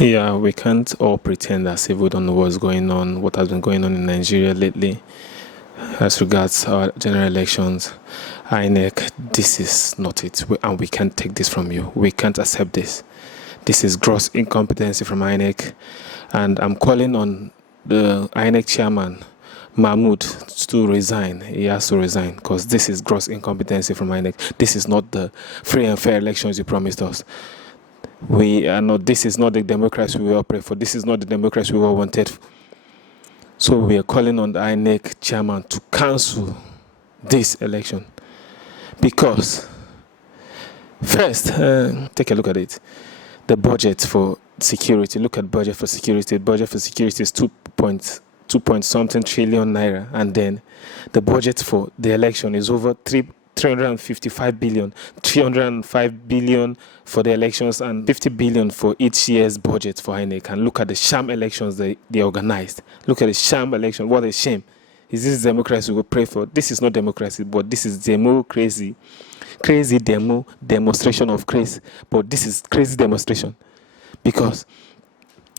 Yeah, we can't all pretend as if we don't know what's going on, what has been going on in Nigeria lately as regards our general elections. INEC, this is not it, and we can't take this from you. We can't accept this. This is gross incompetency from INEC, and I'm calling on the INEC chairman, Mahmoud, to resign. He has to resign because this is gross incompetency from INEC. This is not the free and fair elections you promised us. We are not, this is not the democracy we all pray for. This is not the democracy we all wanted. So we are calling on the INEC chairman to cancel this election. Because, first, take a look at it. The budget for security, look at budget for security. Budget for security is 2 point something trillion naira. And then the budget for the election is over 355 billion, 305 billion for the elections and 50 billion for each year's budget for INEC. And look at the sham elections they organized. Look at the sham election. What a shame. Is this democracy we pray for? This is not democracy, but this is democracy. Crazy demonstration of craze. But this is crazy demonstration. Because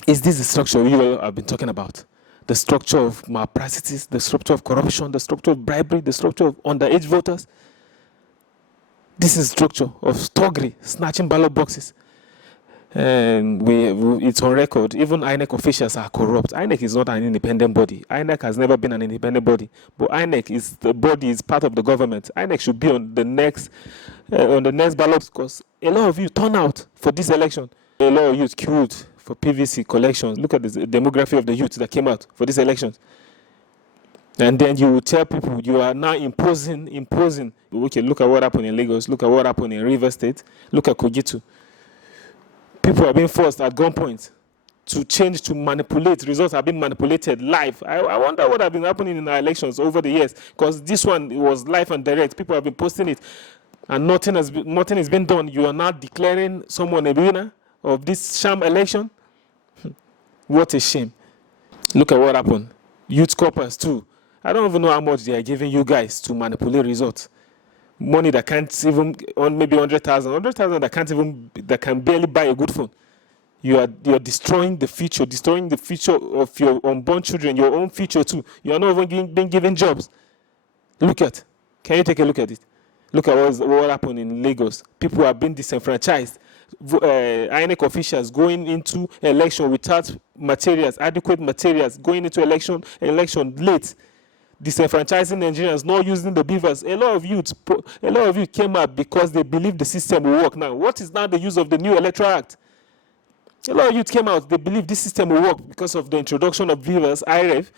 is this the structure we all have been talking about? The structure of malpractices, the structure of corruption, the structure of bribery, the structure of underage voters. This is structure of thuggery, snatching ballot boxes. And it's on record. Even INEC officials are corrupt. INEC is not an independent body. INEC has never been an independent body. But INEC is the body, is part of the government. INEC should be on the next ballot because a lot of you turn out for this election. A lot of youth queued for PVC collections. Look at the demography of the youth that came out for these elections. And then you will tell people you are now imposing. Okay, look at what happened in Lagos. Look at what happened in Rivers State. Look at Kogitu. People are being forced at gunpoint to change, to manipulate. Results are being manipulated live. I wonder what has been happening in our elections over the years, because this one was live and direct. People have been posting it, and nothing has been done. You are now declaring someone a winner of this sham election. What a shame. Look at what happened. Youth corpers too. I don't even know how much they are giving you guys to manipulate results. Money that can't even, on maybe 100,000 that can barely buy a good phone. You're destroying the future of your unborn children, your own future too. You are not even being given jobs. Can you take a look at it? Look at what happened in Lagos. People are being disenfranchised. INEC officials going into election without adequate materials, going into election late. Disenfranchising Nigerians, not using the beavers. A lot of youth came out because they believe the system will work now. What is now the use of the new Electoral Act? A lot of youth came out, they believe this system will work because of the introduction of beavers, IREF,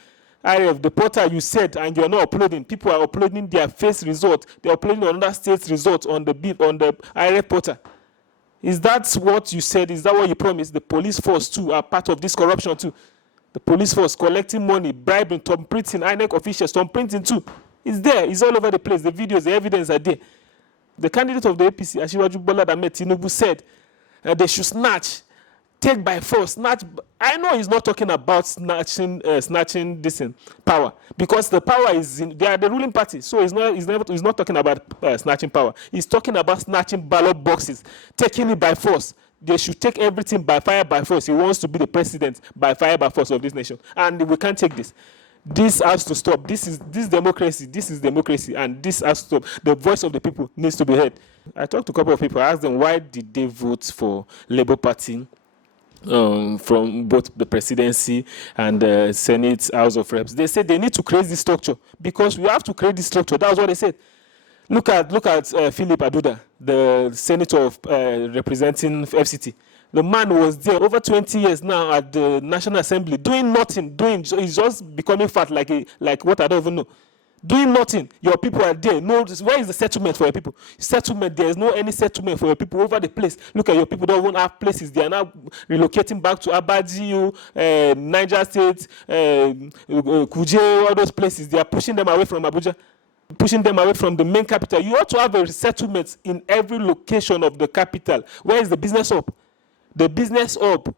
the portal you said, and you're not uploading. People are uploading their face result. They're uploading another state's result on the IREF portal. Is that what you said? Is that what you promised? The police force too are part of this corruption too. The police force collecting money, bribing, thumbprinting, INEC officials, thumbprinting too. It's there. It's all over the place. The videos, the evidence are there. The candidate of the APC, Asiwaju Bola Ahmed Tinubu, said they should take by force, snatch. I know he's not talking about snatching this in power, because the power they are the ruling party. So he's not talking about snatching power. He's talking about snatching ballot boxes, taking it by force. They should take everything by fire, by force. He wants to be the president by fire, by force of this nation. And we can't take this. This has to stop. This is democracy, and this has to stop. The voice of the people needs to be heard. I talked to a couple of people. I asked them, why did they vote for Labour Party from both the presidency and the Senate, House of Reps? They said they need to create this structure because we have to create this structure. That was what they said. Look at Philip Aduda, the senator representing FCT. The man was there over 20 years now at the National Assembly, doing nothing. He's just becoming fat like what I don't even know. Doing nothing. Your people are there. No, where is the settlement for your people? There is no any settlement for your people over the place. Look at your people don't even have places. They are now relocating back to Abaji, Niger State, Kuje, all those places. They are pushing them away from Abuja, pushing them away from the main capital. You ought to have a settlement in every location of the capital. Where is the business hub? The business hub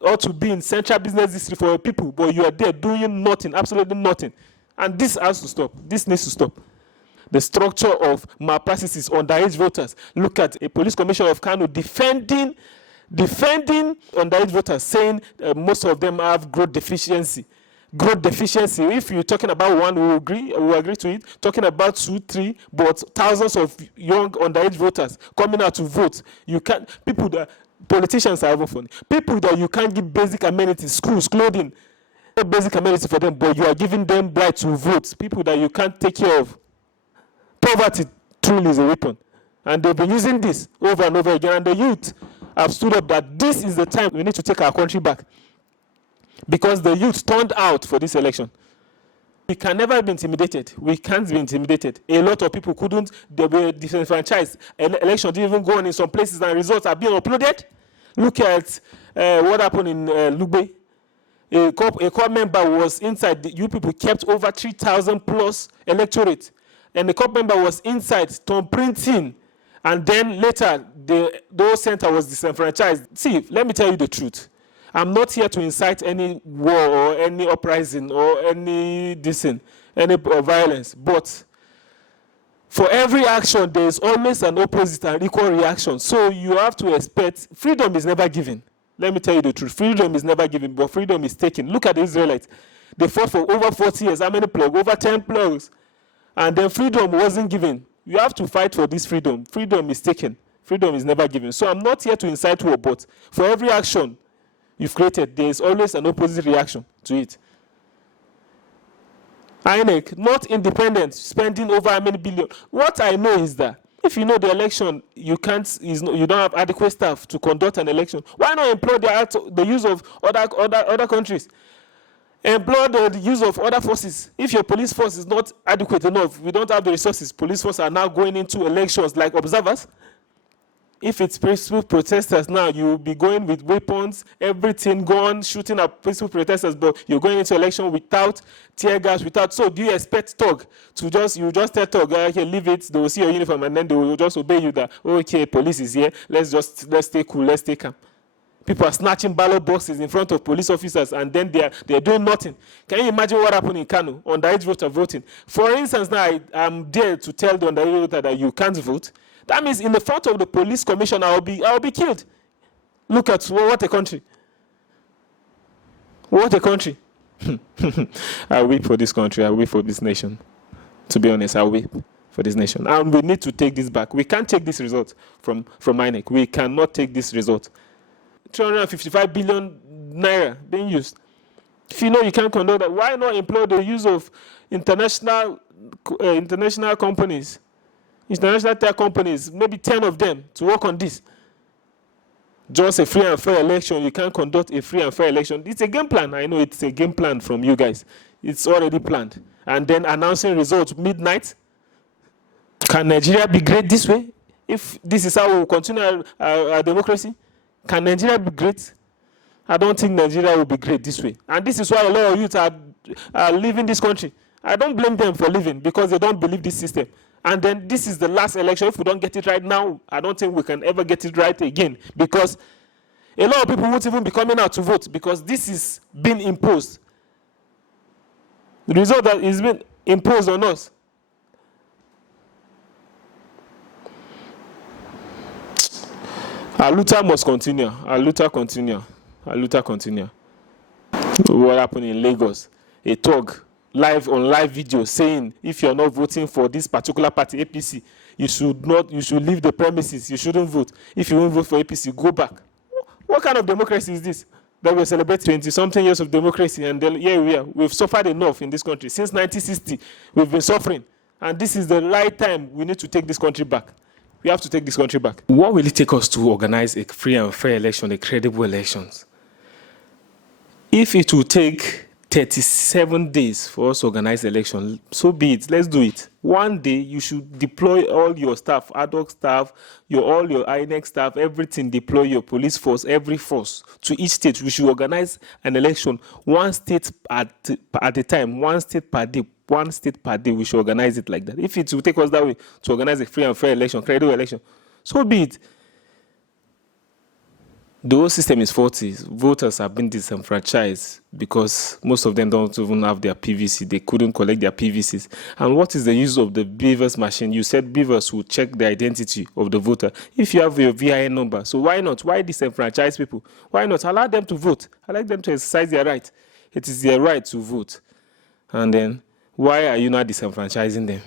ought to be in central business district for your people, but you are there doing nothing, absolutely nothing. And this has to stop. This needs to stop. The structure of malpractices, underage voters. Look at a police commissioner of Kano defending defending underage voters, saying most of them have growth deficiency. Growth deficiency. If you're talking about one, we agree to it. Talking about 2, 3, but thousands of young underage voters coming out to vote. You can't. People that politicians are even funny. People that you can't give basic amenities, schools, clothing, not basic amenities for them, but you are giving them right to vote. People that you can't take care of. Poverty truly is a weapon, and they've been using this over and over again. And the youth have stood up that this is the time we need to take our country back. Because the youth turned out for this election. We can never be intimidated. We can't be intimidated. A lot of people couldn't. They were disenfranchised. Election didn't even go on in some places, and results are being uploaded. Look at what happened in Lugbe. A COP member was inside. You people kept over 3,000 plus electorate. And the COP member was inside, Tom printing. And then later, the whole center was disenfranchised. See, let me tell you the truth. I'm not here to incite any war or any uprising or any violence. But for every action, there is always an opposite and equal reaction. So you have to expect, freedom is never given. Let me tell you the truth. Freedom is never given, but freedom is taken. Look at the Israelites. They fought for over 40 years. How many plagues? Over 10 plagues. And then freedom wasn't given. You have to fight for this freedom. Freedom is taken. Freedom is never given. So I'm not here to incite war, but for every action you've created, there is always an opposite reaction to it. INEC, not independent, spending over how many billion. What I know is that if you know the election, you don't have adequate staff to conduct an election. Why not employ the use of other countries? Employ the use of other forces. If your police force is not adequate enough, we don't have the resources. Police force are now going into elections like observers. If it's peaceful protesters now, you'll be going with weapons, everything gone, shooting at peaceful protesters, but you're going into election without tear gas, without. So do you expect TOG to you just tell TOG, okay, leave it, they will see your uniform, and then they will just obey you that, okay, police is here, let's stay cool, let's stay calm. People are snatching ballot boxes in front of police officers, and then they're doing nothing. Can you imagine what happened in Kano, underage voter voting? For instance, now I'm there to tell the underage voter that you can't vote. That means in the front of the police commission, I'll be killed. Look at what a country. What a country. I weep for this country. I weep for this nation. To be honest, I weep for this nation. And we need to take this back. We can't take this result from INEC. We cannot take this result. 355 billion naira being used. If you know you can't conduct that, why not employ the use of international companies? International tech companies, maybe 10 of them, to work on this. Just a free and fair election. You can't conduct a free and fair election. It's a game plan. I know it's a game plan from you guys. It's already planned. And then announcing results midnight. Can Nigeria be great this way? If this is how we will continue our democracy, can Nigeria be great? I don't think Nigeria will be great this way. And this is why a lot of youth are leaving this country. I don't blame them for leaving because they don't believe this system. And then this is the last election. If we don't get it right now, I don't think we can ever get it right again, because a lot of people won't even be coming out to vote because this is being imposed. The result that is being imposed on us. Our Luther must continue. Our Luther continue. Our Luther continue. What happened in Lagos? A talk. On live video saying if you're not voting for this particular party, APC, you should leave the premises, you shouldn't vote. If you won't vote for APC, go back. What kind of democracy is this? That we celebrate 20-something years of democracy, and then here we are. We've suffered enough in this country. Since 1960, we've been suffering. And this is the right time we need to take this country back. We have to take this country back. What will it take us to organize a free and fair election, a credible elections? If it will take 37 days for us to organize the election, so be it. Let's do it. One day, you should deploy all your staff, ad hoc staff, all your INEC staff, everything. Deploy your police force, every force to each state. We should organize an election, one state at a time, one state per day. One state per day. We should organize it like that. If it will take us that way to organize a free and fair election, credible election, so be it. The whole system is faulty. Voters have been disenfranchised because most of them don't even have their PVC. They couldn't collect their PVCs. And what is the use of the Beavers machine? You said Beavers will check the identity of the voter if you have your VIN number. So why not? Why disenfranchise people? Why not allow them to vote? Allow them to exercise their right. It is their right to vote. And then why are you not disenfranchising them?